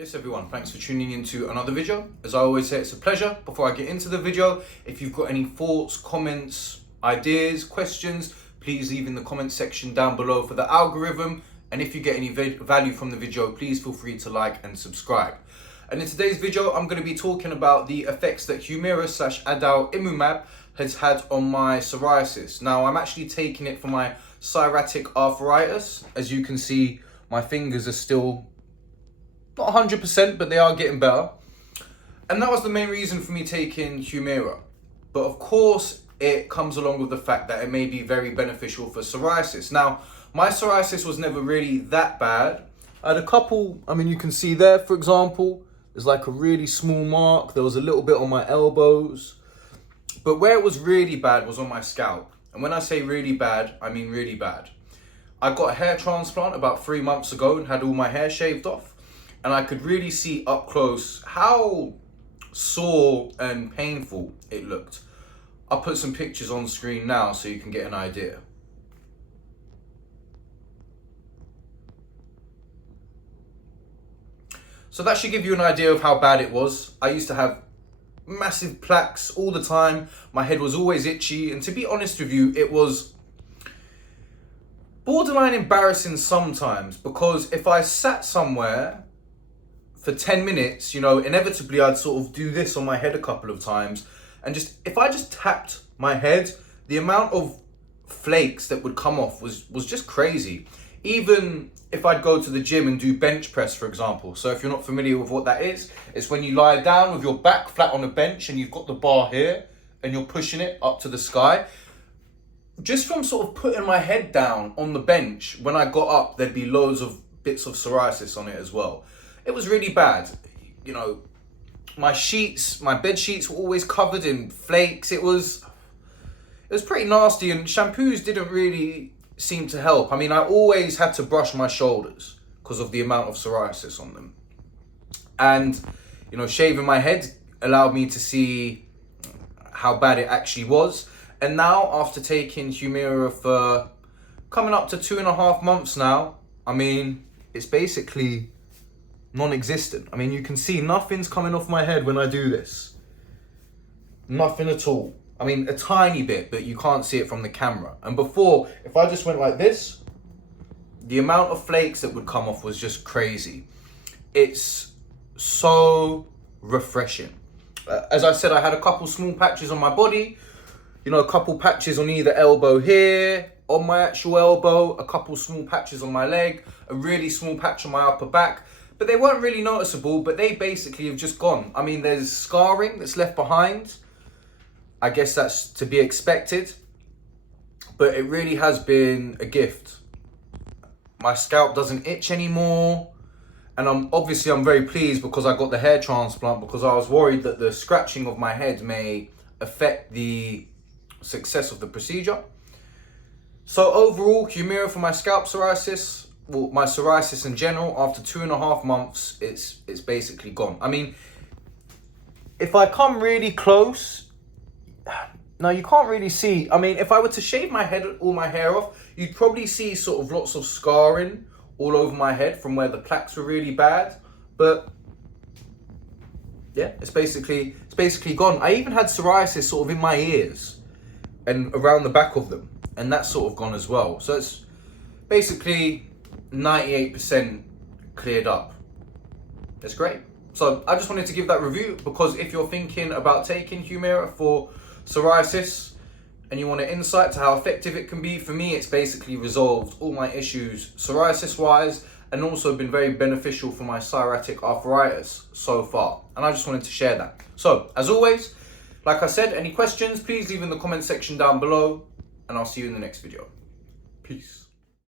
Yes everyone, thanks for tuning into another video. As I always say, it's a pleasure. Before I get into the video, if you've got any thoughts, comments, ideas, questions, please leave in the comment section down below for the algorithm. And if you get any value from the video, please feel free to like and subscribe. And in today's video, I'm going to be talking about the effects that Humira / Autoimmune has had on my psoriasis. Now, I'm actually taking it for my psoriatic arthritis. As you can see, my fingers are still not 100%, but they are getting better. And that was the main reason for me taking Humira. But of course, it comes along with the fact that it may be very beneficial for psoriasis. Now, my psoriasis was never really that bad. I had a couple, you can see there, for example, there's like a really small mark. There was a little bit on my elbows. But where it was really bad was on my scalp. And when I say really bad, I mean really bad. I got a hair transplant about 3 months ago and had all my hair shaved off. And I could really see up close how sore and painful it looked. I'll put some pictures on screen now so you can get an idea. So that should give you an idea of how bad it was. I used to have massive plaques all the time. My head was always itchy. And to be honest with you, it was borderline embarrassing sometimes, because if I sat somewhere for 10 minutes, inevitably I'd sort of do this on my head a couple of times. And if I just tapped my head, the amount of flakes that would come off was just crazy. Even if I'd go to the gym and do bench press, for example. So if you're not familiar with what that is, it's when you lie down with your back flat on a bench and you've got the bar here and you're pushing it up to the sky. Just from sort of putting my head down on the bench, when I got up, there'd be loads of bits of psoriasis on it as well. It was really bad. My sheets, my bed sheets were always covered in flakes. It was pretty nasty, and shampoos didn't really seem to help. I always had to brush my shoulders because of the amount of psoriasis on them. And, shaving my head allowed me to see how bad it actually was. And now, after taking Humira for coming up to 2.5 months now, it's basically non-existent. You can see nothing's coming off my head when I do this. Nothing at all. A tiny bit, but you can't see it from the camera. And before, if I just went like this, the amount of flakes that would come off was just crazy. It's so refreshing. As I said, I had a couple small patches on my body, a couple patches on either elbow here, on my actual elbow, a couple small patches on my leg, a really small patch on my upper back. But they weren't really noticeable, but they basically have just gone. There's scarring that's left behind. I guess that's to be expected. But it really has been a gift. My scalp doesn't itch anymore. And I'm very pleased because I got the hair transplant, because I was worried that the scratching of my head may affect the success of the procedure. So overall, Humira for my scalp psoriasis, my psoriasis in general, after 2.5 months, it's basically gone. If I come really close, now you can't really see. If I were to shave my head, all my hair off, you'd probably see sort of lots of scarring all over my head from where the plaques were really bad. But yeah, it's basically gone. I even had psoriasis sort of in my ears and around the back of them, and that's sort of gone as well. So it's basically 98% cleared up. That's great. So I just wanted to give that review, because if you're thinking about taking Humira for psoriasis and you want an insight to how effective it can be, for me it's basically resolved all my issues psoriasis wise, and also been very beneficial for my psoriatic arthritis so far. And I just wanted to share that. So as always, like I said, any questions, please leave in the comment section down below, and I'll see you in the next video. Peace.